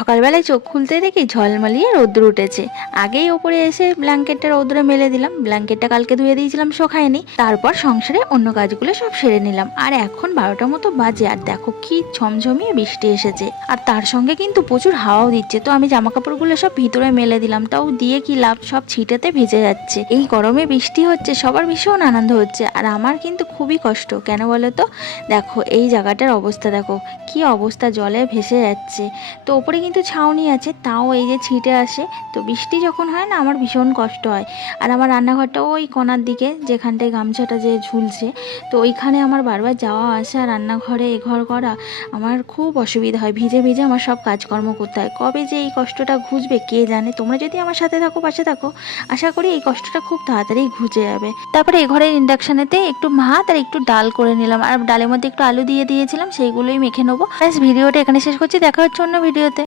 সকালবেলায় চোখ খুলতে দেখি ঝলমলিয়ে রোদ্দুর উঠেছে। আগেই ওপরে এসে ব্ল্যাঙ্কেটটা রোদ্দুরে মেলে দিলাম। ব্ল্যাঙ্কেটটা কালকে ধুয়ে দিয়েছিলাম, শোকায়নি। তারপর সংসারে অন্য কাজগুলো সব সেরে নিলাম। আর এখন 12টার মতো বাজে, আর দেখো কি ঝমঝমিয়ে বৃষ্টি এসেছে। আর তার সঙ্গে কিন্তু প্রচুর হাওয়াও দিচ্ছে। তো আমি জামা কাপড়গুলো সব ভিতরে মেলে দিলাম, তাও দিয়ে কি লাভ, সব ছিটেতে ভিজে যাচ্ছে। এই গরমে বৃষ্টি হচ্ছে, সবার ভীষণ আনন্দ হচ্ছে, আর আমার কিন্তু খুবই কষ্ট। কেন বলো তো? দেখো এই জায়গাটার অবস্থা, দেখো কি অবস্থা, জলে ভেসে যাচ্ছে। তো ওপরে কিন্তু ছাউনি আছে, তাও এই যে ছিটে আসে। তো বৃষ্টি যখন হয় না, আমার ভীষণ কষ্ট হয়। আর আমার রান্নাঘরটা ওই কোণার দিকে, যেখানটায় গামছাটা যে ঝুলছে, তো ওইখানে আমার বারবার যাওয়া আসা, রান্নাঘরে এঘর করা, আমার খুব অসুবিধা হয়। ভিজে ভিজে আমার সব কাজকর্ম করতে হয়। কবে যে এই কষ্টটা ঘুচবে কে জানে। তোমরা যদি আমার সাথে থাকো, পাশে থাকো, আশা করি এই কষ্টটা খুব তাড়াতাড়ি ঘুচে যাবে। তারপরে এ ঘরের ইন্ডাকশানেতে একটু ভাত আর একটু ডাল করে নিলাম, আর ডালের মধ্যে একটু আলু দিয়ে দিয়েছিলাম, সেইগুলোই মেখে নেবো। ব্যাস, ভিডিওটা এখানে শেষ করছি। দেখা হচ্ছে অন্য ভিডিওতে।